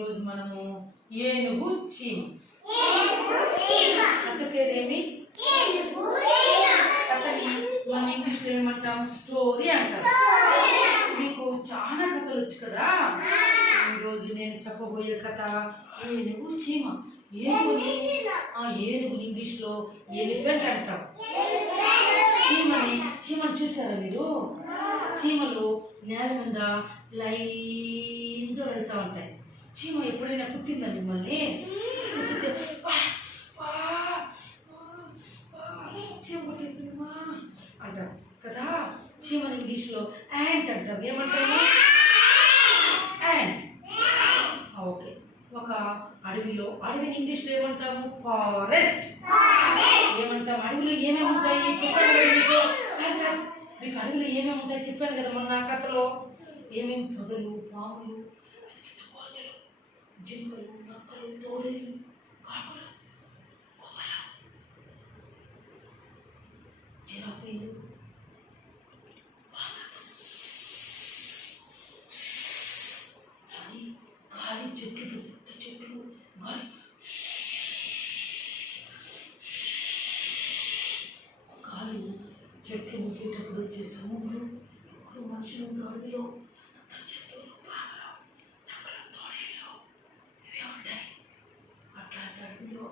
ఈరోజు మనము ఏనుగు చీమ. కథ పేరేమి? కథని ఇంగ్లీష్లో ఏమంటాం? స్టోరీ అంటాం మీకు చాలా కథలు వచ్చు కదా? ఈరోజు నేను చెప్పబోయే కథ ఏనుగు చీమ. ఏనుగుని ఆ ఇంగ్లీష్ ఇంగ్లీష్లో ఎలిఫెంట్ అంటాం చీమని చీమను చూసారా మీరు? చీమలు నేల మీద లైన్గా వెళ్తూ ఉంటాయి. చీమ ఎప్పుడైనా కుట్టిందా మిమ్మల్ని? కుట్టితే "వా, వా, వా, వా, చీమ కుట్టేసిందమ్మా అంటాం కదా? చీమని ఇంగ్లీష్లో యాంట్ అంటాం ఏమంటాము యాంట్ ఓకే. ఒక అడవిలో అడవిని ఇంగ్లీష్లో ఏమంటాము? ఫారెస్ట్ ఏమంటాం అడవిలో ఏమేమి ఉంటాయి? చెప్పాను కదా మీకు. మీకు అడవిలో ఏమేమి ఉంటాయి? చెప్పాను కదా మొన్న కథలో. ఏమేమి పొదలు పాములు జింకలు నక్కలు తోడేలు కాకులు కోవలు జిరాఫీలు గాలి గాలి చెట్లు పెద్ద చెట్లు గాలి. గాలి చెట్లు ముగ్గేటప్పుడు వచ్చే సౌండ్లు ఎవరు మనుషులు అడవిలో అంత చెట్టులు పాములు నక్కలు తోడేళ్ళు ఇవే ఉంటాయి అట్లాంటి అడవిలో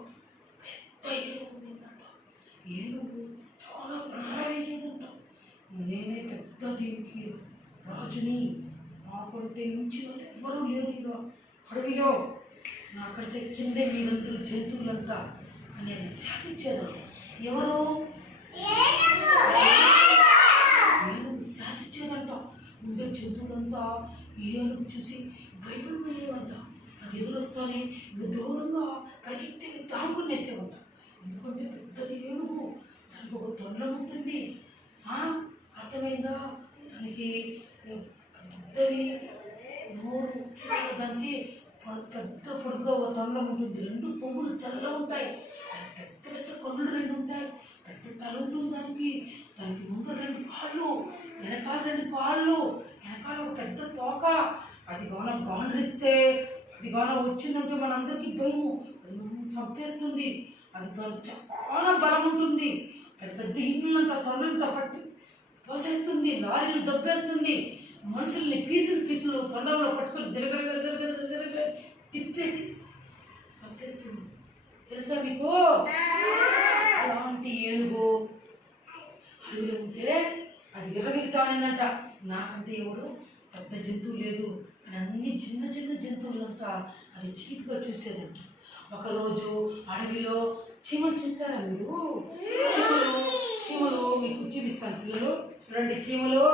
పెద్ద ఏనుగు ఉందంట ఏనుగు చాలా ప్రవేగేదంట నేనే పెద్ద దీనికి రాజుని నాకంటే మించి ఎవరూ ఎవ్వరూ లేరు ఈ అడవిలో నాకంటే కిందే మీరందరూ జంతువులంతా అని అది శాసించేదంట ఎవరు? ఏనుగు. శాసించేదంట. ఉండే జంతువులంతా ఏనుగు చూసి భయపడిపోయేవంట అది ఎదురొస్తానే దూరంగా పరిగెత్తి దాముకునేసేవంట ఎందుకంటే పెద్దది ఏనుగు. దానికి ఒక తొండం ఉంటుంది. ఆ, అర్థమైందా? తనకి పెద్దవి నోరు దానికి పెద్ద పొడుగా ఒక తొండం ఉంటుంది. రెండు కొమ్ములు తెల్ల ఉంటాయి. పెద్ద పెద్ద కళ్ళు రెండు ఉంటాయి. పెద్ద తల ఉంటుంది దానికి. దానికి ముందు రెండు కాళ్ళు వెనకాల రెండు కాళ్ళు వెనకాల ఒక పెద్ద తోక. అది గాన గాండ్రిస్తే అది గాన వచ్చిందంటే మనందరికీ భయము. అది చంపేస్తుంది. అది దానికి చాలా బలం ఉంటుంది. పెద్ద పెద్ద ఇంట్లంతా తొండలతో పట్టి తోసేస్తుంది లారీలు దబ్బేస్తుంది. మనుషుల్ని పీసులు పీసులు తొండంలో పట్టుకొని గిరగర తిప్పేసి చంపేస్తుంది. తెలుసా మీకు? అలాంటి ఏనుగు. అడవిలో ఉంటే అది విర్రవిగుతానేదంట నాకంటే ఎవడు పెద్ద జంతువు లేదు అని అన్ని చిన్న చిన్న జంతువులంతా అది చీప్గా చూసేదంట. ఒకరోజు అడవిలో చీమలు చూసారా మీరు? చూడండి చీమలు.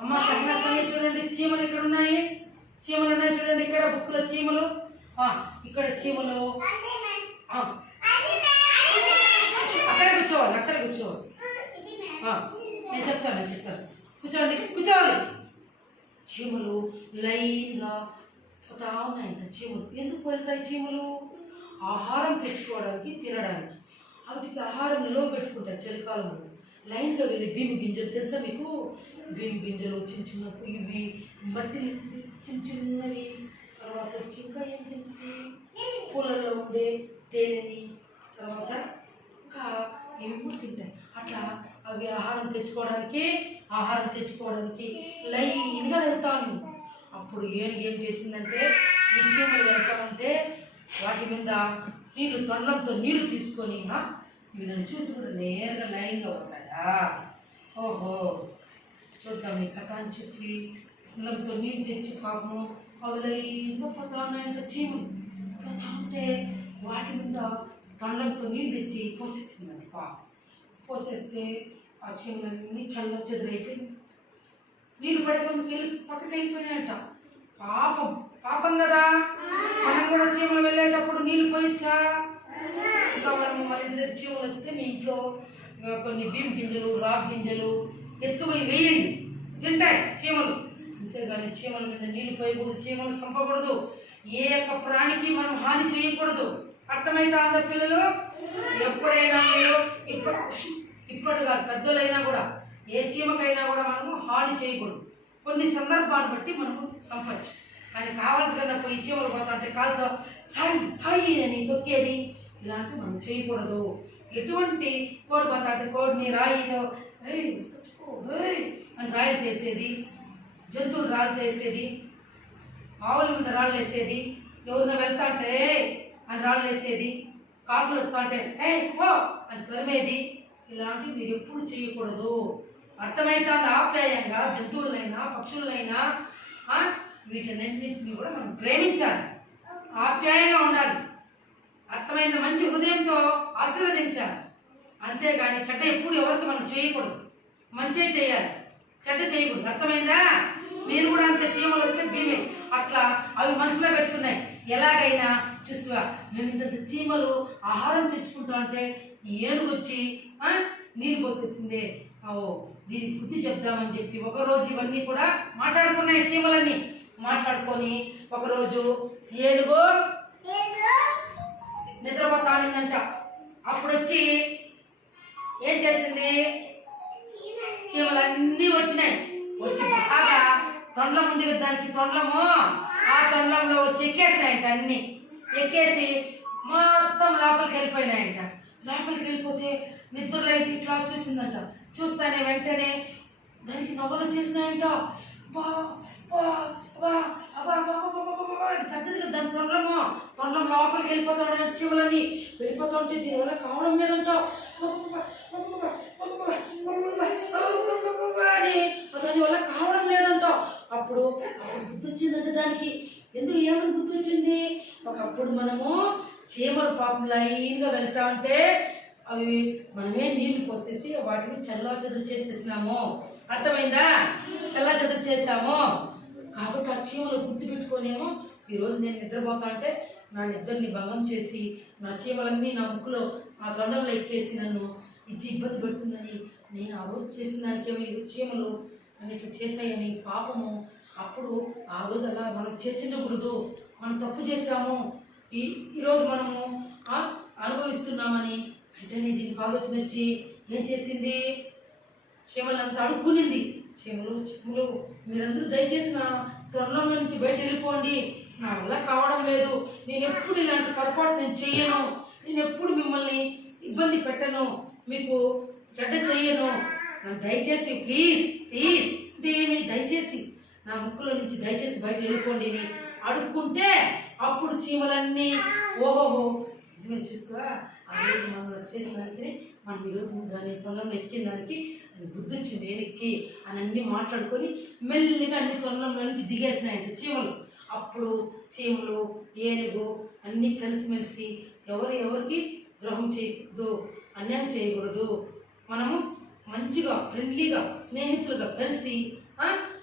అమ్మ సహన సమయం చూడండి చీమలు ఇక్కడ ఉన్నాయి. చీమలు ఉన్నాయి చూడండి ఇక్కడ బుక్కుల చీమలు. ఇక్కడ చీమలు. అక్కడే కూర్చోవాలి అక్కడే కూర్చోవాలి. నేను చెప్తాను నేను చెప్తాను. కూర్చోండి కూర్చోవాలి. చీమలు లైన్గా పోతా ఉన్నాయంట చీమలు. ఎందుకు వెళ్తాయి చీమలు? ఆహారం తెచ్చుకోవడానికి తినడానికి. వాటికి ఆహారం నిలవ పెట్టుకుంటాయి చలికాలంలో. లైన్గా వెళ్ళి భీమి గింజలు తెలుసా మీకు? భీమి గింజలు చిన్న చిన్న ఇవి మట్టి చిన్న చిన్నవి. తర్వాత వచ్చి ఇంకా ఏంటంటే పూలలో ఉండే తేనెని తర్వాత ఇంకా ఏమో తింటాయి అట్లా అవి ఆహారం తెచ్చుకోవడానికి ఆహారం తెచ్చుకోవడానికి లైన్గా వెళ్తాను. అప్పుడు ఏం ఏం చేసిందంటే ఈ వెళ్తామంటే వాటి మీద నీళ్ళు తొండంతో నీళ్ళు తీసుకొని ఇవి నన్ను చూసి కూడా నేరుగా లైన్గా ఓహో. చూద్దాం ఈ కథ అని చెప్పి పిల్లలతో నీళ్ళు తెచ్చి పాపం అవి లైన్గా పోతా ఉన్నాయంట చీమలు పోతా ఉంటే వాటి మీద తొండంతో నీళ్ళు తెచ్చి పోసేసిందండి పాపం. పోసేస్తే ఆ చీమలన్నీ చల్ల చెదురైపోయి నీళ్ళు పడే కొంత వెళ్ళి పక్కకి వెళ్ళిపోయినాయట పాపం పాపం కదా? మనం కూడా చీమలు వెళ్ళేటప్పుడు నీళ్ళు పోయొచ్చా? ఇంకా మనం మన ఇంటి దగ్గర చీమలు వస్తే మీ ఇంట్లో కొన్ని బియ్యం గింజలు రాగి గింజలు ఎత్తుకుపోయి వేయండి. తింటాయి చీమలు. అంతేగాని చీమల మీద నీళ్ళు పోయకూడదు చీమలు చంపకూడదు ఏ యొక్క ప్రాణికి మనం హాని చేయకూడదు. అర్థమైతే పిల్లలు? ఎప్పుడైనా మీరు ఇప్పుడు పెద్దలైనా కూడా ఏ చీమకైనా కూడా మనము హాని చేయకూడదు. కొన్ని సందర్భాన్ని బట్టి మనము చంపచ్చు కానీ కావాల్సిన పోయి చీమలు పోతా అంటే కాలుతో సాయి సాయి అని తొక్కేది. ఇలాంటివి మనం చేయకూడదు. ఎటువంటి కోడి పోతా కోడిని రాయిలో అని రాయిలు తీసేది జంతువులు రాళ్ళు తీసేది ఆవుల మీద రాళ్ళు వేసేది ఎవరిన వెళ్తాంటే అని రాళ్ళు వేసేది కాకులు వస్తాంటే ఏ ఓ అని తరిమేది. ఇలాంటివి మీరు ఎప్పుడు చేయకూడదు. అర్థమైతే ఆప్యాయంగా జంతువులైనా పక్షులైనా వీటినన్నింటినీ కూడా మనం ప్రేమించాలి. ఆప్యాయంగా ఉండాలి. అర్థమైంది మంచి హృదయంతో ఆశీర్వదించాలి అంతేగాని చెడ్డ ఎప్పుడు ఎవరికి మనం చేయకూడదు. మంచే చేయాలి. చెడ్డ చేయకూడదు. అర్థమైందా? మీరు కూడా అంతే చీమలు వస్తే భీమే. అట్లా అవి మనసులో పెట్టుకున్నాయి. ఎలాగైనా చూస్తున్నా మేము ఇంత చీమలు ఆహారం తెచ్చుకుంటా అంటే ఏనుగు వచ్చి నీరు పోసేసిందే. ఓ దీనికి బుద్ధి చెప్దామని చెప్పి ఒకరోజు ఇవన్నీ కూడా మాట్లాడుకున్నాయి చీమలన్నీ. మాట్లాడుకొని ఒకరోజు ఏనుగు నిద్రపోతానిందంట. అప్పుడు వచ్చి ఏం చేసింది చీమలన్నీ వచ్చినాయి వచ్చి బాగా తొండలం ఉంది కదా దానికి తొండలము ఆ తొండలంలో వచ్చి ఎక్కేసినాయంట అన్ని ఎక్కేసి మొత్తం లోపలికి వెళ్ళిపోయినాయంట లోపలికి వెళ్ళిపోతే నిద్రలో అయితే ఇట్లా చూసిందంట చూస్తానే వెంటనే దానికి నవ్వులు వచ్చేసినాయంట బా, బా, బా, అబ్బా, అబ్బా, పెద్దది కదా దాని తొండలము తొండలం లోపలికి వెళ్ళిపోతాడు చీమలన్నీ వెళ్ళిపోతుంటే దీనివల్ల కావడం లేదంట అని దాని వల్ల కావడం లేదంట అప్పుడు అప్పుడు గుర్తు వచ్చిందంటే దానికి ఎందుకు ఏమని గుర్తు వచ్చింది ఒకప్పుడు మనము చీమల పాపం లైన్గా వెళ్తా ఉంటే అవి మనమే నీళ్ళు పోసేసి వాటిని చల్లా చెదురు చేసేసినాము. అర్థమైందా? చల్లా చెదురు చేసాము కాబట్టి ఆ చీమలు గుర్తుపెట్టుకోనేమో ఈరోజు నేను నిద్రపోతా అంటే నా నిద్రని భంగం చేసి నా చీమలన్నీ నా ముక్కులో ఆ తొండంలో ఎక్కేసి నన్ను ఇచ్చి ఇబ్బంది పెడుతున్నాయి. నేను ఆ రోజు చేసిన దానికేమో ఈ చీమలు నన్ను ఇట్లా చేశాయని పాపము. అప్పుడు ఆ రోజు అలా మనం చేసినప్పుడు మనం తప్పు చేశాము. ఈ ఈరోజు మనము అనుభవిస్తున్నామని అనుభవిస్తున్నామని వెంటనే దీనికి ఆలోచన వచ్చి ఏం చేసింది? చీమలంతా అడుక్కునింది. చీమలు చీమలు మీరందరూ దయచేసి నా త్వరలో నుంచి బయట వెళ్ళిపోండి. నా వల్ల కావడం లేదు. నేను ఎప్పుడు ఇలాంటి పొరపాటు నేను చెయ్యను. నేను ఎప్పుడు మిమ్మల్ని ఇబ్బంది పెట్టను. మీకు చెడ్డ చెయ్యను. నన్ను దయచేసి ప్లీజ్ ప్లీజ్. అంటే ఏమి? దయచేసి నా ముక్కులో నుంచి దయచేసి బయట వెళ్ళిపోండి అడుక్కుంటే అప్పుడు చీమలన్నీ ఓహోహో నిజమే చూస్తావా ఆ రోజు మనం చేసిన దానికి మనం ఈరోజు దాని త్వరలో ఎక్కిన దానికి అది బుద్ధి వచ్చింది ఎక్కి అని అన్ని మాట్లాడుకొని మెల్లిగా అన్ని త్వరలో నుంచి దిగేసినాయండి చీమలు. అప్పుడు చీమలు ఏనుగు అన్నీ కలిసిమెలిసి ఎవరు ఎవరికి ద్రోహం చేయకూడదు అన్యాయం చేయకూడదు. మనము మంచిగా ఫ్రెండ్లీగా స్నేహితులుగా కలిసి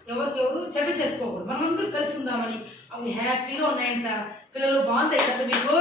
ఎవరికెవరు చెడ్డ చేసుకోకూడదు. మనమందరూ కలిసి ఉందామని. అవి హ్యాపీగా ఉన్నాయంట. పిల్లలు బాగుంటాయి కదా మీకు?